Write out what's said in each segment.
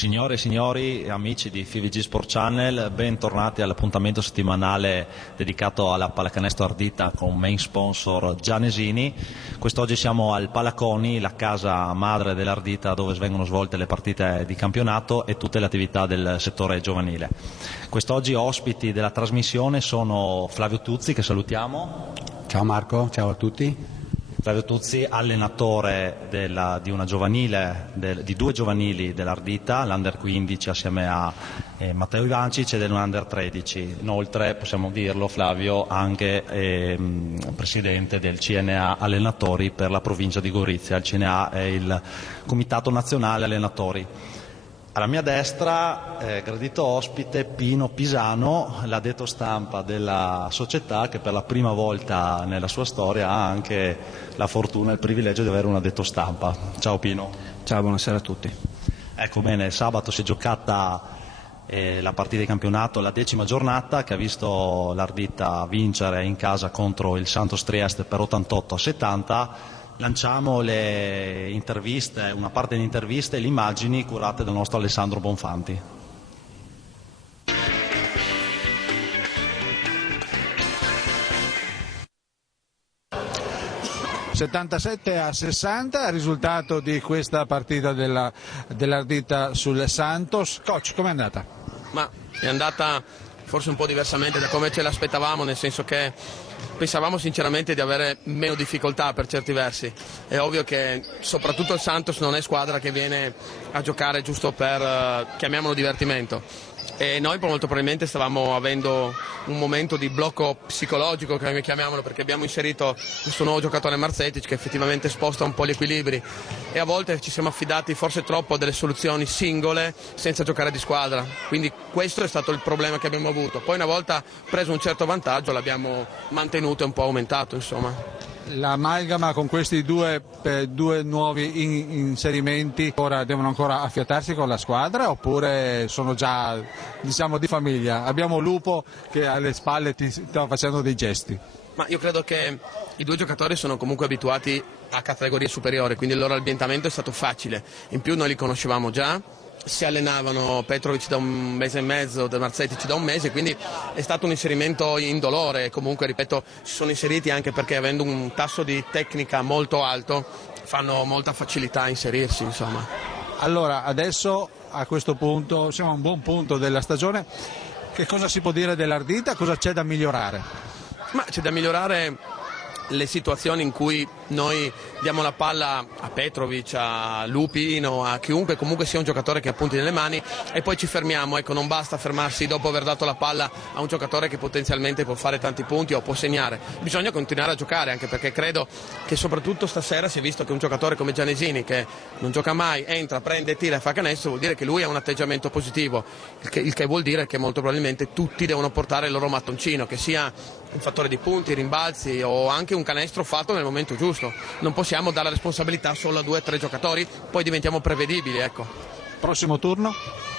Signore e signori, amici di FIVG Sport Channel, bentornati all'appuntamento settimanale dedicato alla pallacanestro Ardita con main sponsor Gianesini. Quest'oggi siamo al Palaconi, la casa madre dell'Ardita, dove vengono svolte le partite di campionato e tutte le attività del settore giovanile. Quest'oggi ospiti della trasmissione sono Flavio Tuzzi, che salutiamo. Ciao Marco, ciao a tutti. Flavio Tuzzi, allenatore di una giovanile, di due giovanili dell'Ardita, l'Under 15 assieme a Matteo Ivancic, e dell'Under 13. Inoltre, possiamo dirlo, Flavio, anche presidente del CNA Allenatori per la provincia di Gorizia. Il CNA è il Comitato Nazionale Allenatori. Alla mia destra, gradito ospite, Pino Pisano, l'addetto stampa della società, che per la prima volta nella sua storia ha anche la fortuna e il privilegio di avere un addetto stampa. Ciao Pino. Ciao, buonasera a tutti. Ecco, bene, sabato si è giocata la partita di campionato, la 10ª giornata, che ha visto l'Ardita vincere in casa contro il Santos Trieste per 88-70. Lanciamo le interviste, una parte delle interviste e le immagini curate dal nostro Alessandro Bonfanti. (77-60), risultato di questa partita dell'Ardita sul Santos. Coach, com'è andata? Ma è andata forse un po' diversamente da come ce l'aspettavamo, nel senso che pensavamo sinceramente di avere meno difficoltà per certi versi. È ovvio che soprattutto il Santos non è squadra che viene a giocare giusto per, chiamiamolo, divertimento. E noi molto probabilmente stavamo avendo un momento di blocco psicologico, chiamiamolo, perché abbiamo inserito questo nuovo giocatore Marzetic che effettivamente sposta un po' gli equilibri, e a volte ci siamo affidati forse troppo a delle soluzioni singole senza giocare di squadra. Quindi questo è stato il problema che abbiamo avuto. Poi una volta preso un certo vantaggio l'abbiamo mantenuto e un po' aumentato, insomma. L'amalgama con questi due nuovi inserimenti devono ancora affiatarsi con la squadra, oppure sono già, diciamo, di famiglia? Abbiamo Lupo che alle spalle ti sta facendo dei gesti. Ma io credo che i due giocatori sono comunque abituati a categorie superiori, quindi il loro ambientamento è stato facile. In più noi li conoscevamo già, si allenavano Petrovic da 1 mese e mezzo, De Marzetic da 1 mese, quindi è stato un inserimento indolore. Comunque, ripeto, si sono inseriti anche perché, avendo un tasso di tecnica molto alto, fanno molta facilità a inserirsi, insomma. Allora, adesso a questo punto siamo a un buon punto della stagione. Che cosa si può dire dell'Ardita? Cosa c'è da migliorare? Ma c'è da migliorare le situazioni in cui noi diamo la palla a Petrovic, a Lupino, a chiunque comunque sia un giocatore che ha punti nelle mani, e poi ci fermiamo. Ecco, non basta fermarsi dopo aver dato la palla a un giocatore che potenzialmente può fare tanti punti o può segnare. Bisogna continuare a giocare, anche perché credo che soprattutto stasera si è visto che un giocatore come Gianesini, che non gioca mai, entra, prende, tira e fa canestro, vuol dire che lui ha un atteggiamento positivo, il che vuol dire che molto probabilmente tutti devono portare il loro mattoncino, che sia un fattore di punti, rimbalzi o anche un canestro fatto nel momento giusto. Non possiamo dare la responsabilità solo a 2 o 3 giocatori, poi diventiamo prevedibili, ecco. Prossimo turno?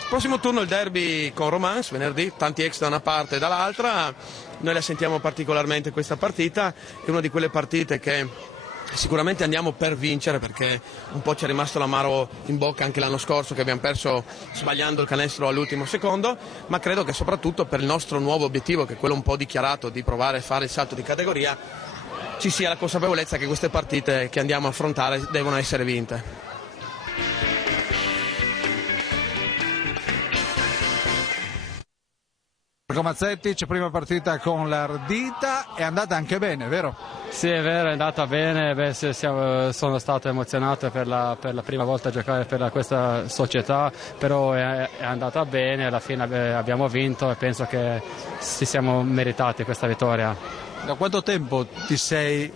Prossimo turno il derby con Romance, venerdì, tanti ex da una parte e dall'altra. Noi la sentiamo particolarmente questa partita, è una di quelle partite che sicuramente andiamo per vincere, perché un po' ci è rimasto l'amaro in bocca anche l'anno scorso, che abbiamo perso sbagliando il canestro all'ultimo secondo, ma credo che soprattutto per il nostro nuovo obiettivo, che è quello un po' dichiarato di provare a fare il salto di categoria, ci sia la consapevolezza che queste partite che andiamo a affrontare devono essere vinte. Marco Marzetic, prima partita con l'Ardita, è andata anche bene, vero? Sì, è vero, è andata bene. Sono stato emozionato per la prima volta a giocare per questa società, però è andata bene, alla fine abbiamo vinto e penso che ci siamo meritati questa vittoria. Da quanto tempo ti stai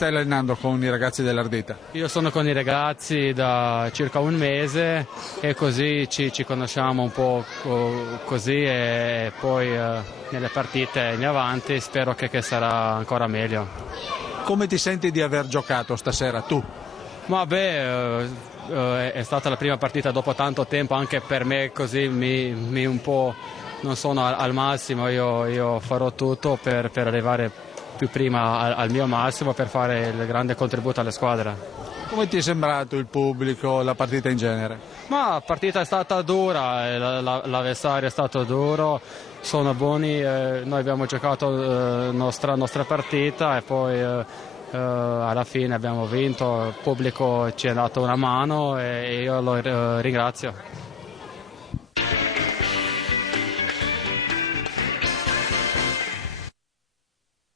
allenando con i ragazzi dell'Ardita? Io sono con i ragazzi da circa 1 mese e così ci conosciamo un po' così, e poi nelle partite in avanti spero che sarà ancora meglio. Come ti senti di aver giocato stasera tu? È stata la prima partita dopo tanto tempo anche per me, così mi un po' non sono al massimo. Io farò tutto per arrivare più prima al mio massimo, per fare il grande contributo alla squadra. Come ti è sembrato il pubblico, la partita in genere? Ma la partita è stata dura, l'avversario è stato duro, sono buoni, noi abbiamo giocato la nostra partita e poi alla fine abbiamo vinto, il pubblico ci ha dato una mano e io lo ringrazio.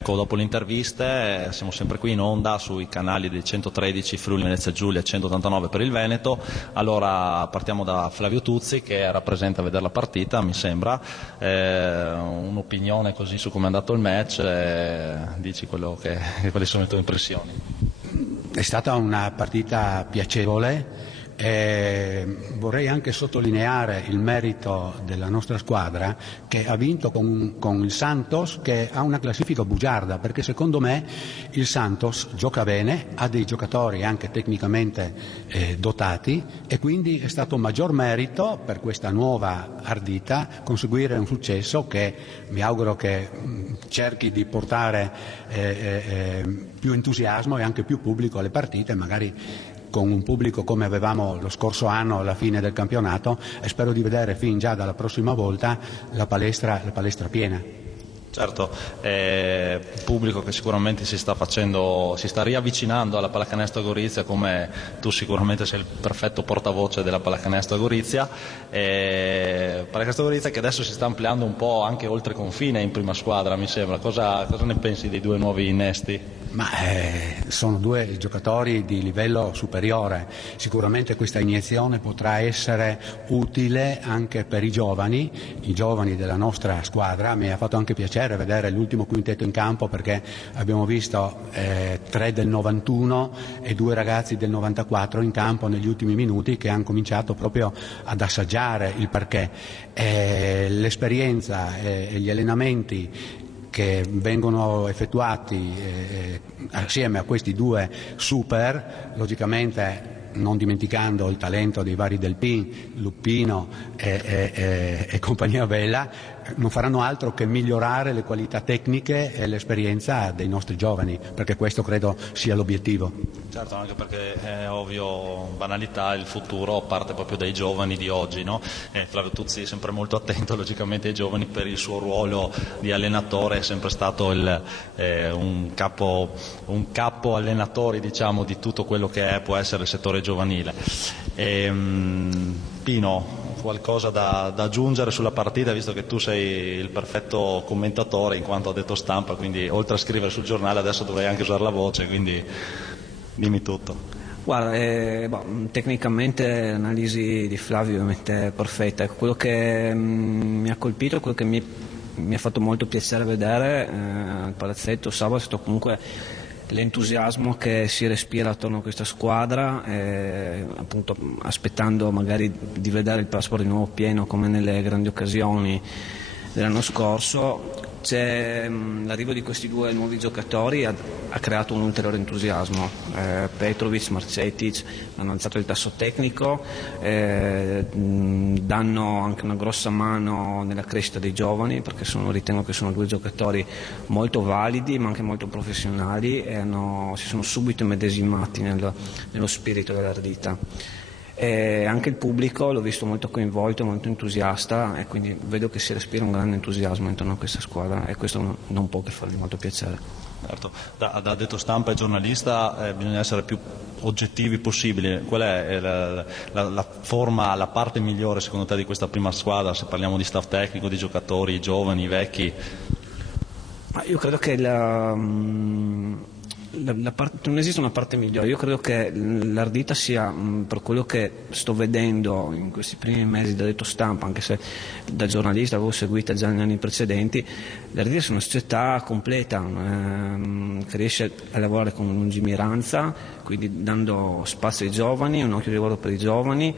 Dopo le interviste siamo sempre qui in onda sui canali dei 113 Friuli Venezia Giulia e 189 per il Veneto. Allora partiamo da Flavio Tuzzi che era presente a vedere la partita, mi sembra, un'opinione così su come è andato il match, dici quali sono le tue impressioni? È stata una partita piacevole. Vorrei anche sottolineare il merito della nostra squadra che ha vinto con il Santos, che ha una classifica bugiarda, perché secondo me il Santos gioca bene, ha dei giocatori anche tecnicamente dotati e quindi è stato maggior merito per questa nuova ardita conseguire un successo che mi auguro che cerchi di portare più entusiasmo e anche più pubblico alle partite, magari con un pubblico come avevamo lo scorso anno alla fine del campionato, e spero di vedere fin già dalla prossima volta la palestra piena. Certo, pubblico che sicuramente si sta riavvicinando alla Pallacanestro Gorizia, come tu sicuramente sei il perfetto portavoce della Pallacanestro Gorizia. Pallacanestro Gorizia che adesso si sta ampliando un po' anche oltre confine in prima squadra, mi sembra. Cosa ne pensi dei due nuovi innesti? Ma sono due giocatori di livello superiore, sicuramente questa iniezione potrà essere utile anche per i giovani della nostra squadra. Mi ha fatto anche piacere vedere l'ultimo quintetto in campo, perché abbiamo visto 3 del 91 e 2 ragazzi del 94 in campo negli ultimi minuti, che hanno cominciato proprio ad assaggiare il perché. L'esperienza e gli allenamenti che vengono effettuati assieme a questi due super, logicamente non dimenticando il talento dei vari Delpin, Luppino e compagnia bella, non faranno altro che migliorare le qualità tecniche e l'esperienza dei nostri giovani, perché questo credo sia l'obiettivo. Certo, anche perché è ovvio, banalità, il futuro parte proprio dai giovani di oggi, no? Flavio Tuzzi è sempre molto attento logicamente ai giovani, per il suo ruolo di allenatore, è sempre stato un capo allenatore, diciamo, di tutto quello che può essere il settore giovanile. Pino, qualcosa da aggiungere sulla partita, visto che tu sei il perfetto commentatore in quanto addetto stampa, quindi oltre a scrivere sul giornale adesso dovrei anche usare la voce, quindi dimmi tutto. Guarda, tecnicamente l'analisi di Flavio è ovviamente perfetta. Quello che mi ha colpito, quello che mi ha fatto molto piacere vedere al palazzetto sabato è stato comunque l'entusiasmo che si respira attorno a questa squadra, appunto aspettando magari di vedere il passaporto di nuovo pieno come nelle grandi occasioni dell'anno scorso. L'arrivo di questi due nuovi giocatori ha creato un ulteriore entusiasmo. Petrovic, Marcetic hanno alzato il tasso tecnico, danno anche una grossa mano nella crescita dei giovani, perché ritengo che sono due giocatori molto validi ma anche molto professionali, e si sono subito immedesimati nello spirito dell'ardita. E anche il pubblico l'ho visto molto coinvolto, molto entusiasta, e quindi vedo che si respira un grande entusiasmo intorno a questa squadra, e questo non può che farmi molto piacere. Certo, da detto stampa e giornalista bisogna essere più oggettivi possibili. Qual è la forma, la parte migliore secondo te di questa prima squadra, se parliamo di staff tecnico, di giocatori, giovani, vecchi? Io credo che non esiste una parte migliore. Io credo che l'Ardita sia, per quello che sto vedendo in questi primi mesi da detto stampa, anche se da giornalista avevo seguita già negli anni precedenti, l'Ardita è una società completa, che riesce a lavorare con lungimiranza, quindi dando spazio ai giovani, un occhio di lavoro per i giovani,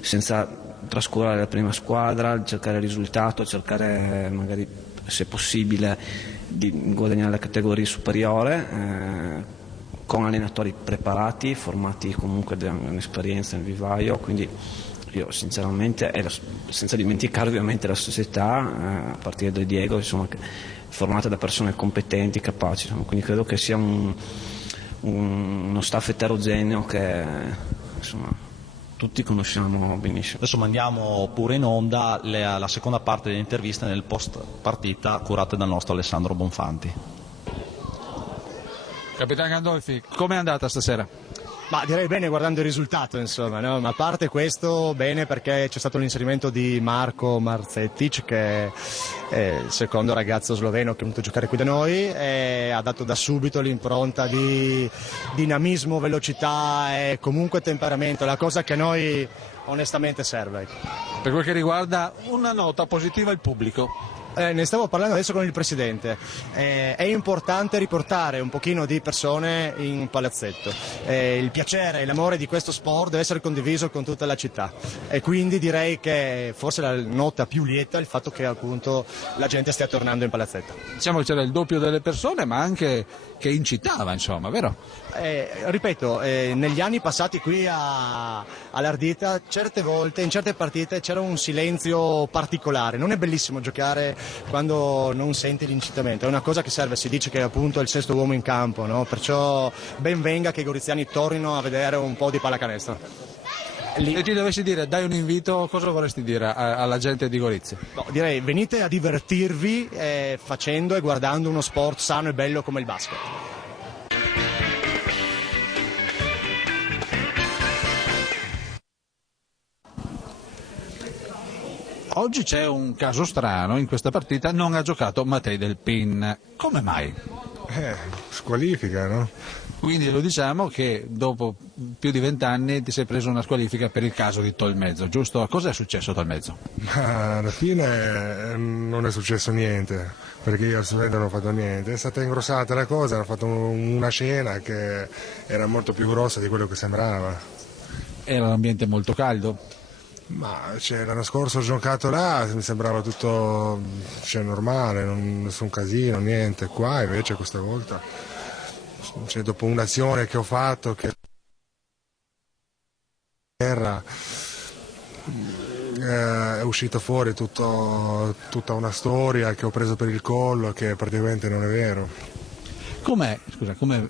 senza trascurare la prima squadra, cercare il risultato, cercare magari, se possibile, di guadagnare la categoria superiore, con allenatori preparati, formati comunque da un'esperienza nel vivaio. Quindi io sinceramente, senza dimenticare ovviamente la società, a partire da Diego, insomma, formata da persone competenti, capaci, insomma, quindi credo che sia un uno staff eterogeneo che insomma tutti conosciamo benissimo. Adesso mandiamo pure in onda la seconda parte dell'intervista nel post partita curata dal nostro Alessandro Bonfanti. Capitano Gandolfi, com'è andata stasera? Ma direi bene guardando il risultato, insomma, no? Ma a parte questo bene perché c'è stato l'inserimento di Marko Marcetic, che è il secondo ragazzo sloveno che è venuto a giocare qui da noi, e ha dato da subito l'impronta di dinamismo, velocità e comunque temperamento, la cosa che a noi onestamente serve. Per quel che riguarda una nota positiva al pubblico. Ne stavo parlando adesso con il presidente, è importante riportare un pochino di persone in palazzetto, il piacere e l'amore di questo sport deve essere condiviso con tutta la città e quindi direi che forse la nota più lieta è il fatto che appunto la gente stia tornando in palazzetto. Diciamo che c'era il doppio delle persone, ma anche che incitava, insomma, vero? Ripeto, negli anni passati qui all'Ardita certe volte in certe partite c'era un silenzio particolare, non è bellissimo giocare quando non senti l'incitamento, è una cosa che serve, si dice che appunto è il sesto uomo in campo, no? Perciò ben venga che i goriziani tornino a vedere un po' di pallacanestro. Se ti dovessi dire dai un invito, cosa vorresti dire alla gente di Gorizia? No, direi venite a divertirvi facendo e guardando uno sport sano e bello come il basket. Oggi c'è un caso strano, in questa partita non ha giocato Matej Del Pin. Come mai? Squalifica, no? Quindi lo diciamo che dopo più di 20 anni ti sei preso una squalifica per il caso di Tolmezzo, giusto? Cosa è successo a Tolmezzo? Ma alla fine non è successo niente, perché io al studente non ho fatto niente, è stata ingrossata la cosa, hanno fatto una scena che era molto più grossa di quello che sembrava. Era l'ambiente molto caldo? Ma l'anno scorso ho giocato là, mi sembrava tutto normale, nessun casino, niente. Qua invece questa volta, dopo un'azione che ho fatto, che era, è uscita fuori tutta una storia che ho preso per il collo, che praticamente non è vero. Com'è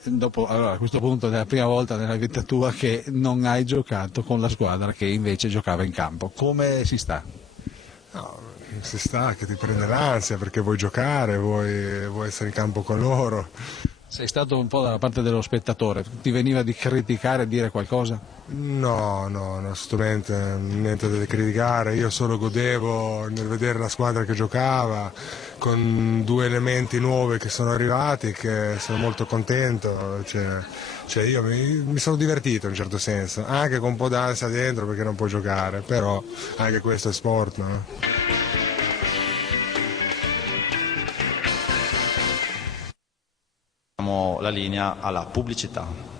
dopo, allora, a questo punto è la prima volta nella vita tua che non hai giocato con la squadra che invece giocava in campo, come si sta? No, si sta che ti prende l'ansia perché vuoi giocare, vuoi essere in campo con loro. Sei stato un po' dalla parte dello spettatore, ti veniva di criticare e dire qualcosa? No, assolutamente niente da criticare, io solo godevo nel vedere la squadra che giocava con due elementi nuovi che sono arrivati, che sono molto contento, io mi sono divertito in un certo senso, anche con un po' d'ansia dentro perché non può giocare, però anche questo è sport, no? Diamo la linea alla pubblicità.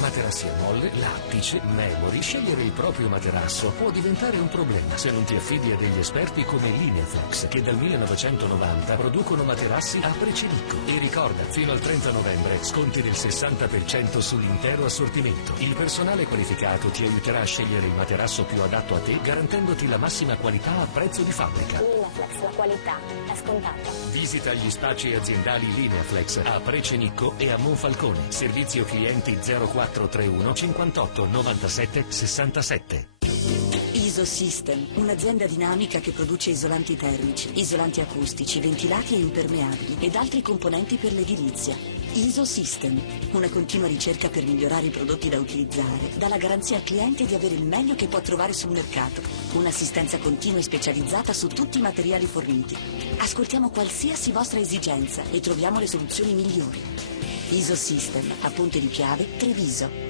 Materassi a molle, lattice, memory, scegliere il proprio materasso può diventare un problema se non ti affidi a degli esperti come Lineaflex, che dal 1990 producono materassi a Precenicco. E ricorda, fino al 30 novembre, sconti del 60% sull'intero assortimento. Il personale qualificato ti aiuterà a scegliere il materasso più adatto a te, garantendoti la massima qualità a prezzo di fabbrica. Lineaflex, la qualità è scontata. Visita gli spacci aziendali Lineaflex a Precenicco e a Monfalcone. Servizio clienti 0431 58 97 67. Isosystem, un'azienda dinamica che produce isolanti termici, isolanti acustici, ventilati e impermeabili ed altri componenti per l'edilizia. Isosystem, una continua ricerca per migliorare i prodotti da utilizzare, dà la garanzia al cliente di avere il meglio che può trovare sul mercato, un'assistenza continua e specializzata su tutti i materiali forniti. Ascoltiamo qualsiasi vostra esigenza e troviamo le soluzioni migliori. Isosystem, a Ponte di Piave, Treviso.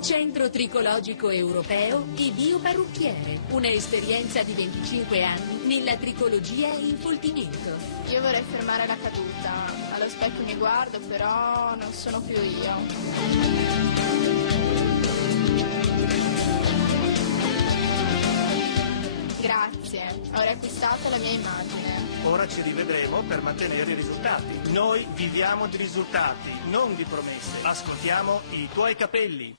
Centro Tricologico Europeo e Bioparrucchiere, un'esperienza di 25 anni nella tricologia e infoltimento. Io vorrei fermare la caduta, allo specchio mi guardo però non sono più io. Grazie, ho riacquistato la mia immagine. Ora ci rivedremo per mantenere i risultati. Noi viviamo di risultati, non di promesse. Ascoltiamo i tuoi capelli.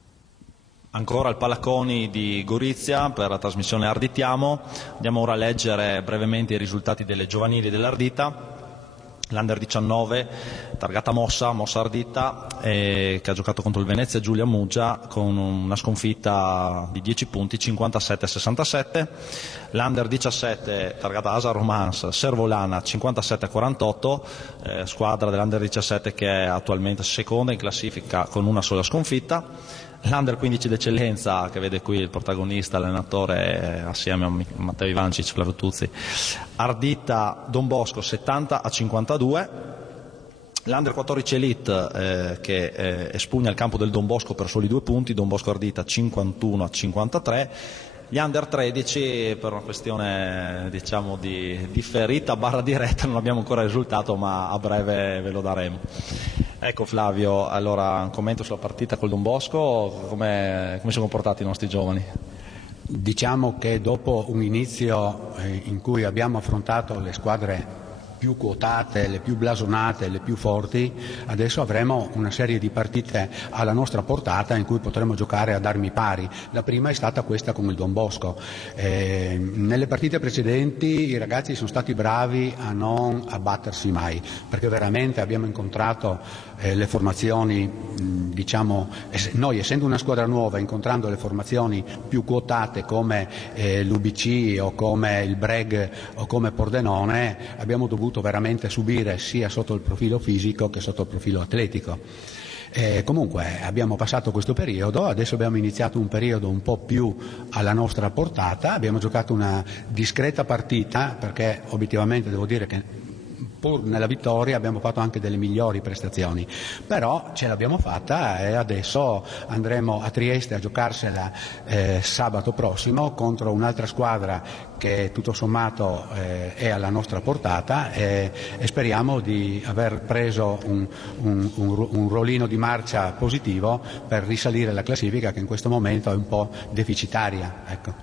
Ancora il Pallaconi di Gorizia per la trasmissione Arditiamo. Andiamo ora a leggere brevemente i risultati delle giovanili dell'Ardita. L'Under 19, targata Mossa Ardita, che ha giocato contro il Venezia Giulia Muggia con una sconfitta di 10 punti, 57-67. L'Under 17, targata Asa Romance, Servolana, 57-48, squadra dell'Under 17 che è attualmente seconda in classifica con una sola sconfitta. L'Under 15 d'eccellenza, che vede qui il protagonista, l'allenatore assieme a Matteo Ivancic, Flavio Tuzzi, Ardita Don Bosco 70-52. L'Under 14 Elite che espugna il campo del Don Bosco per soli 2 punti, Don Bosco Ardita 51-53. Gli Under 13 per una questione diciamo di ferita barra diretta non abbiamo ancora il risultato, ma a breve ve lo daremo. Ecco Flavio, allora un commento sulla partita col Don Bosco, come sono comportati i nostri giovani? Diciamo che dopo un inizio in cui abbiamo affrontato le squadre più quotate, le più blasonate, le più forti, adesso avremo una serie di partite alla nostra portata in cui potremo giocare ad armi pari. La prima è stata questa con il Don Bosco. Nelle partite precedenti i ragazzi sono stati bravi a non abbattersi mai, perché veramente abbiamo incontrato le formazioni, diciamo, noi essendo una squadra nuova, incontrando le formazioni più quotate come l'UBC o come il Breg o come Pordenone, abbiamo dovuto veramente subire sia sotto il profilo fisico che sotto il profilo atletico. Comunque abbiamo passato questo periodo, adesso abbiamo iniziato un periodo un po' più alla nostra portata, abbiamo giocato una discreta partita, perché obiettivamente devo dire che pur nella vittoria abbiamo fatto anche delle migliori prestazioni, però ce l'abbiamo fatta e adesso andremo a Trieste a giocarsela sabato prossimo contro un'altra squadra che tutto sommato è alla nostra portata e speriamo di aver preso un rollino di marcia positivo per risalire la classifica, che in questo momento è un po' deficitaria. Ecco.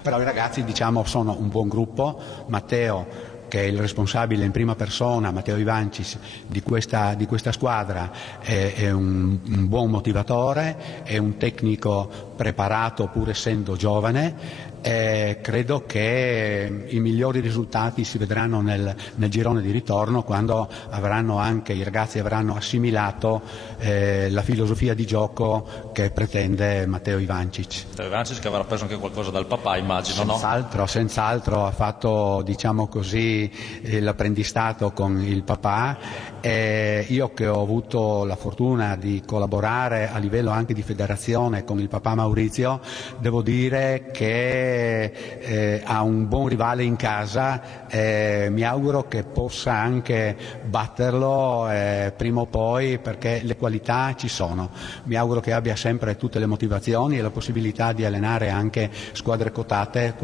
Però i ragazzi, diciamo, sono un buon gruppo. Matteo, che è il responsabile in prima persona, Matteo Ivancic, di questa squadra, è un buon motivatore, è un tecnico preparato pur essendo giovane. Credo che i migliori risultati si vedranno nel girone di ritorno, quando i ragazzi avranno assimilato la filosofia di gioco che pretende Matteo Ivancic. Matteo Ivancic che avrà preso anche qualcosa dal papà, immagino, Senz'altro ha fatto, diciamo così, l'apprendistato con il papà. Io che ho avuto la fortuna di collaborare a livello anche di federazione con il papà Maurizio, devo dire che ha un buon rivale in casa, mi auguro che possa anche batterlo prima o poi, perché le qualità ci sono. Mi auguro che abbia sempre tutte le motivazioni e la possibilità di allenare anche squadre quotate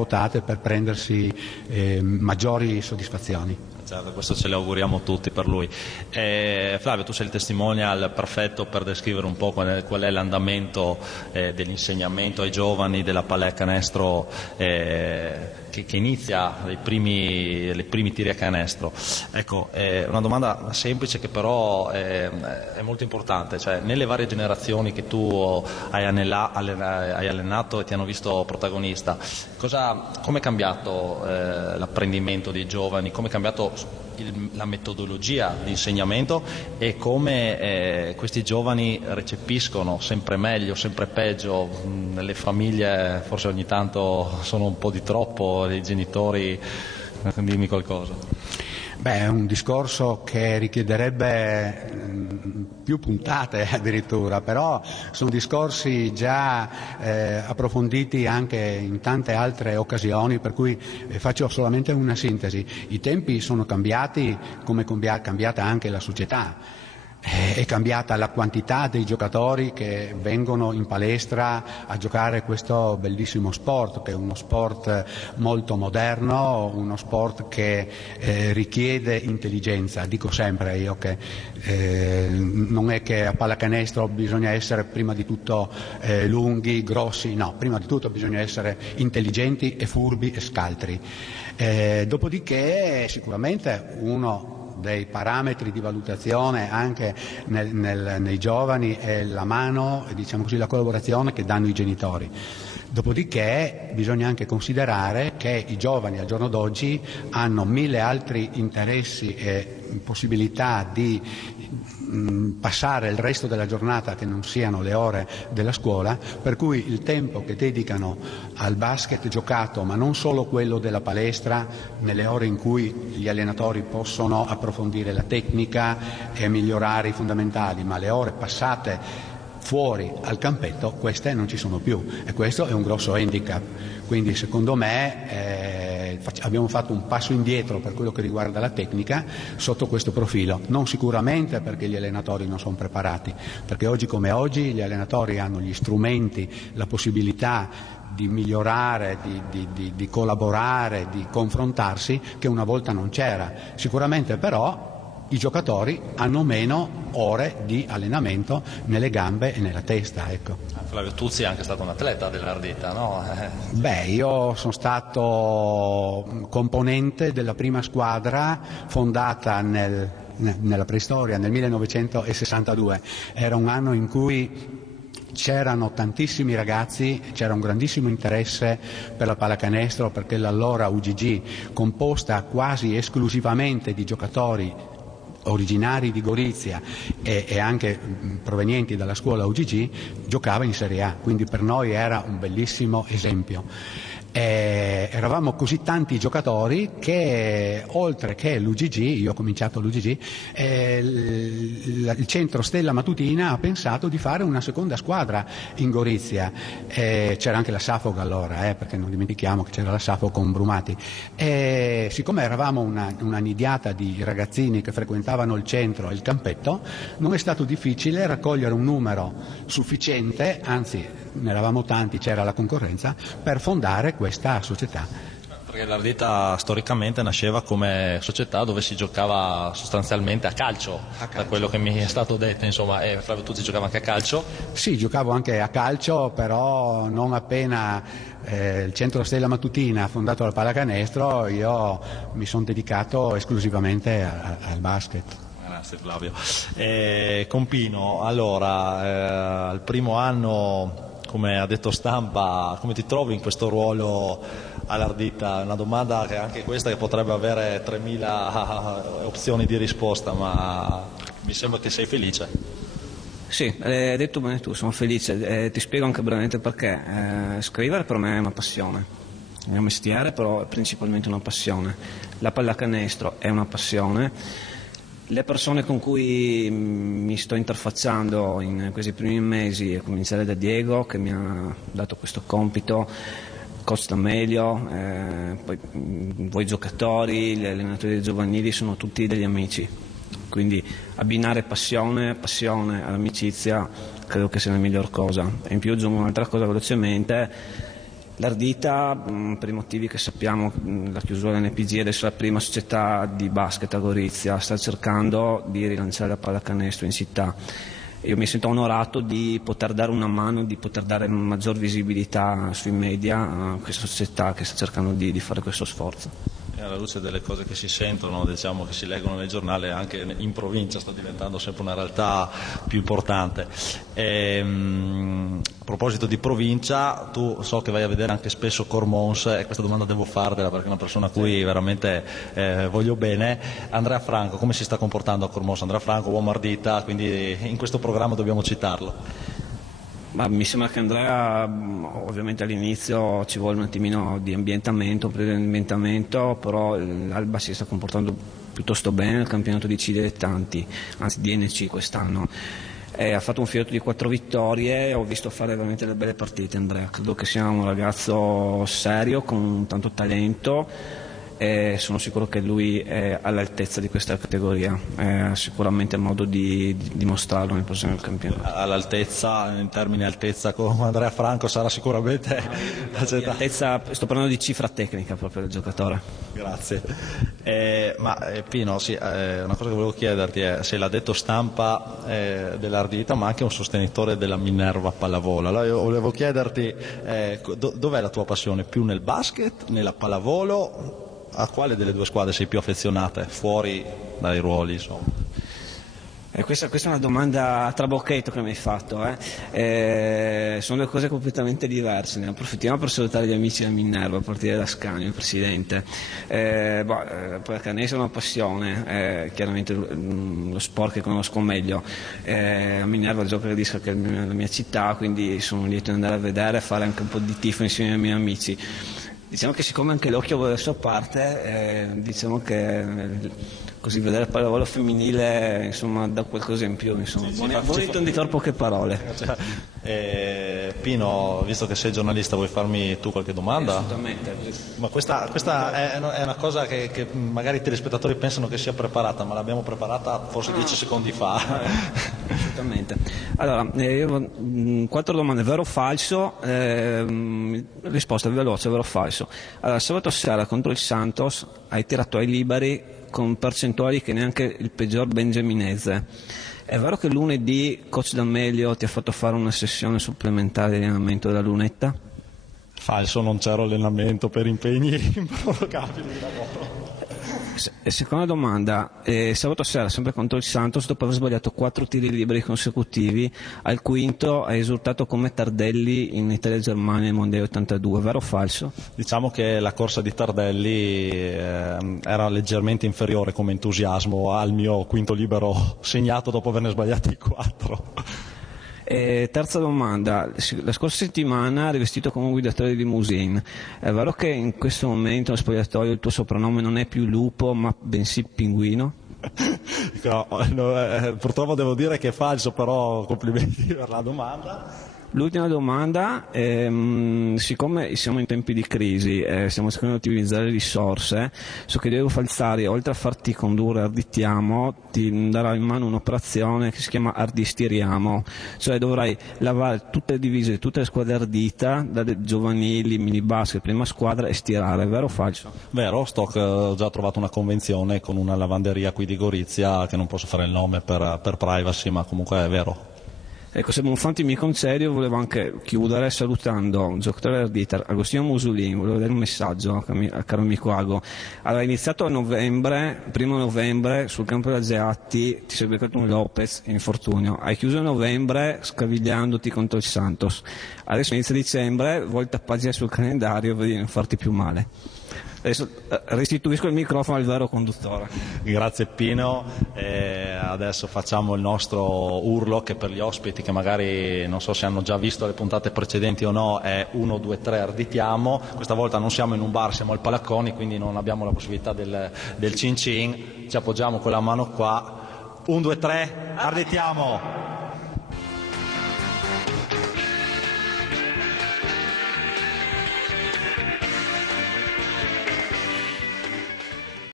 per prendersi maggiori soddisfazioni. Certo, questo ce lo auguriamo tutti per lui. Flavio, tu sei il testimonial perfetto per descrivere un po' qual è l'andamento dell'insegnamento ai giovani della pallacanestro che inizia i primi tiri a canestro. Ecco, una domanda semplice che però è molto importante, cioè nelle varie generazioni che tu hai allenato e ti hanno visto protagonista, come è cambiato l'apprendimento dei giovani, come è cambiato la metodologia di insegnamento e come questi giovani recepiscono sempre meglio, sempre peggio? Nelle famiglie forse ogni tanto sono un po' di troppo, i genitori, dimmi qualcosa. È un discorso che richiederebbe più puntate addirittura, però sono discorsi già approfonditi anche in tante altre occasioni, per cui faccio solamente una sintesi. I tempi sono cambiati, come è cambiata anche la società. È cambiata la quantità dei giocatori che vengono in palestra a giocare questo bellissimo sport, che è uno sport molto moderno, uno sport che richiede intelligenza. Dico sempre io che non è che a pallacanestro bisogna essere prima di tutto lunghi, grossi, no, prima di tutto bisogna essere intelligenti e furbi e scaltri. Dopodiché sicuramente uno dei parametri di valutazione anche nei giovani è la mano, diciamo così, la collaborazione che danno i genitori. Dopodiché bisogna anche considerare che i giovani al giorno d'oggi hanno 1000 altri interessi e possibilità di passare il resto della giornata che non siano le ore della scuola, per cui il tempo che dedicano al basket giocato, ma non solo quello della palestra, nelle ore in cui gli allenatori possono approfondire la tecnica e migliorare i fondamentali, ma le ore passate fuori al campetto, queste non ci sono più, e questo è un grosso handicap. Quindi secondo me abbiamo fatto un passo indietro per quello che riguarda la tecnica sotto questo profilo, non sicuramente perché gli allenatori non sono preparati, perché oggi come oggi gli allenatori hanno gli strumenti, la possibilità di migliorare, di collaborare, di confrontarsi, che una volta non c'era. Sicuramente però i giocatori hanno meno ore di allenamento nelle gambe e nella testa, ecco. Flavio Tuzzi è anche stato un atleta dell'Ardita, no? Beh, io sono stato componente della prima squadra fondata nella preistoria, nel 1962. Era un anno in cui c'erano tantissimi ragazzi, c'era un grandissimo interesse per la pallacanestro, perché l'allora UGG, composta quasi esclusivamente di giocatori originari di Gorizia e anche provenienti dalla scuola UGG, giocava in Serie A, quindi per noi era un bellissimo esempio. Eravamo così tanti giocatori che oltre che l'UGG, io ho cominciato l'UGG, il centro Stella Matutina ha pensato di fare una seconda squadra in Gorizia. C'era anche la Safog allora, perché non dimentichiamo che c'era la Safog con Brumati. Siccome eravamo una nidiata di ragazzini che frequentavano il centro e il campetto, non è stato difficile raccogliere un numero sufficiente, anzi ne eravamo tanti, c'era la concorrenza, per fondare questa società. Perché l'Ardita storicamente nasceva come società dove si giocava sostanzialmente a calcio. Da quello che mi è stato detto, insomma, Flavio Tuzzi giocava anche a calcio? Sì, giocavo anche a calcio, però non appena il centro Stella Matutina ha fondato la pallacanestro, io mi sono dedicato esclusivamente al basket. Grazie Flavio. Con Pino, allora, al primo anno, come ha detto Stampa, come ti trovi in questo ruolo all'Ardita? Una domanda che anche questa che potrebbe avere 3000 opzioni di risposta, ma mi sembra che sei felice. Sì, hai detto bene tu, sono felice. Ti spiego anche brevemente perché. Scrivere per me è una passione, è un mestiere, però è principalmente una passione. La pallacanestro è una passione. Le persone con cui mi sto interfacciando in questi primi mesi, a cominciare da Diego che mi ha dato questo compito, Coach D'Amelio, poi voi giocatori, gli allenatori dei giovanili, sono tutti degli amici, quindi abbinare passione all'amicizia credo che sia la miglior cosa. E in più aggiungo un'altra cosa velocemente. L'Ardita, per i motivi che sappiamo, la chiusura dell'NPG, adesso è la prima società di basket a Gorizia, sta cercando di rilanciare la pallacanestro in città. Io mi sento onorato di poter dare una mano, di poter dare maggior visibilità sui media a questa società che sta cercando di fare questo sforzo. E alla luce delle cose che si sentono, diciamo, che si leggono nel giornale, anche in provincia sta diventando sempre una realtà più importante. A proposito di provincia, tu so che vai a vedere anche spesso Cormons, e questa domanda devo fartela perché è una persona a cui veramente voglio bene. Andrea Franco, come si sta comportando a Cormons? Andrea Franco, uomo Ardita, quindi in questo programma dobbiamo citarlo. Ma mi sembra che Andrea, ovviamente all'inizio ci vuole un attimino di ambientamento, però l'Alba si sta comportando piuttosto bene nel campionato di C dilettanti, anzi di NC quest'anno. Ha fatto un filetto di 4 vittorie, ho visto fare veramente delle belle partite Andrea, credo che sia un ragazzo serio, con tanto talento, e sono sicuro che lui è all'altezza di questa categoria, ha sicuramente modo di dimostrarlo nel prossimo campionato. All'altezza, in termini altezza con Andrea Franco sarà sicuramente altezza, sto parlando di cifra tecnica proprio del giocatore. Grazie. Pino, sì, una cosa che volevo chiederti è se l'ha detto Stampa dell'Ardita, ma anche un sostenitore della Minerva Pallavolo. Allora io volevo chiederti dov'è la tua passione, più nel basket, nella pallavolo a quale delle due squadre sei più affezionata, fuori dai ruoli, insomma? Questa è una domanda a trabocchetto che mi hai fatto. Sono due cose completamente diverse. Ne approfittiamo per salutare gli amici da Minerva, a partire da Scagno, il presidente. Perché ne sono una passione, chiaramente lo sport che conosco meglio. A Minerva gioca a disco, che è la mia città, quindi sono lieto di andare a vedere e fare anche un po' di tifo insieme ai miei amici. Diciamo che siccome anche l'occhio va verso parte, diciamo che così vedere il pallavolo femminile, insomma, dà qualcosa in più, insomma. Buon intenditor, poche parole. Pino, visto che sei giornalista, vuoi farmi tu qualche domanda? Assolutamente. Ma questa è una cosa che magari i telespettatori pensano che sia preparata, ma l'abbiamo preparata forse 10 secondi fa. Assolutamente. Allora, io 4 domande, vero o falso? Risposta veloce, vero o falso. Allora, sabato sera contro il Santos hai tirato ai liberi con percentuali che neanche il peggior benjaminese. È vero che lunedì coach D'Amelio ti ha fatto fare una sessione supplementare di allenamento della lunetta? Falso, non c'era allenamento per impegni improrogabili di lavoro. Seconda domanda, sabato sera sempre contro il Santos, dopo aver sbagliato 4 tiri liberi consecutivi, al quinto hai esultato come Tardelli in Italia-Germania nel Mondiale 82, vero o falso? Diciamo che la corsa di Tardelli era leggermente inferiore come entusiasmo al mio quinto libero segnato dopo averne sbagliati 4. Terza domanda, la scorsa settimana eri vestito come un guidatore di limousine, è vero che in questo momento nello spogliatoio il tuo soprannome non è più Lupo ma bensì Pinguino? No, purtroppo devo dire che è falso, però complimenti per la domanda. L'ultima domanda, siccome siamo in tempi di crisi, stiamo cercando di ottimizzare le risorse, so che Diego Falzari, oltre a farti condurre Arditiamo, ti darà in mano un'operazione che si chiama Ardistiriamo, cioè dovrai lavare tutte le divise di tutte le squadre ardita, dalle giovanili, mini basket, prima squadra, e stirare, vero o falso? Vero, ho già trovato una convenzione con una lavanderia qui di Gorizia, che non posso fare il nome per privacy, ma comunque è vero. Ecco, se Bonfanti mi concedi, io volevo anche chiudere salutando un giocatore ardita, Agostino Musulini, volevo dare un messaggio al caro amico Ago. Allora, iniziato a novembre, 1 novembre, sul campo della Geatti ti sei beccato un Lopez, infortunio. Hai chiuso a novembre scavigliandoti contro il Santos. Adesso inizia dicembre, volta pagina sul calendario, vedi di non farti più male. Adesso restituisco il microfono al vero conduttore. Grazie Pino, adesso facciamo il nostro urlo, che per gli ospiti che magari non so se hanno già visto le puntate precedenti o no è 1, 2, 3 arditiamo. Questa volta non siamo in un bar, siamo al Palacconi, quindi non abbiamo la possibilità del cin cin. Ci appoggiamo con la mano qua. 1, 2, 3 arditiamo.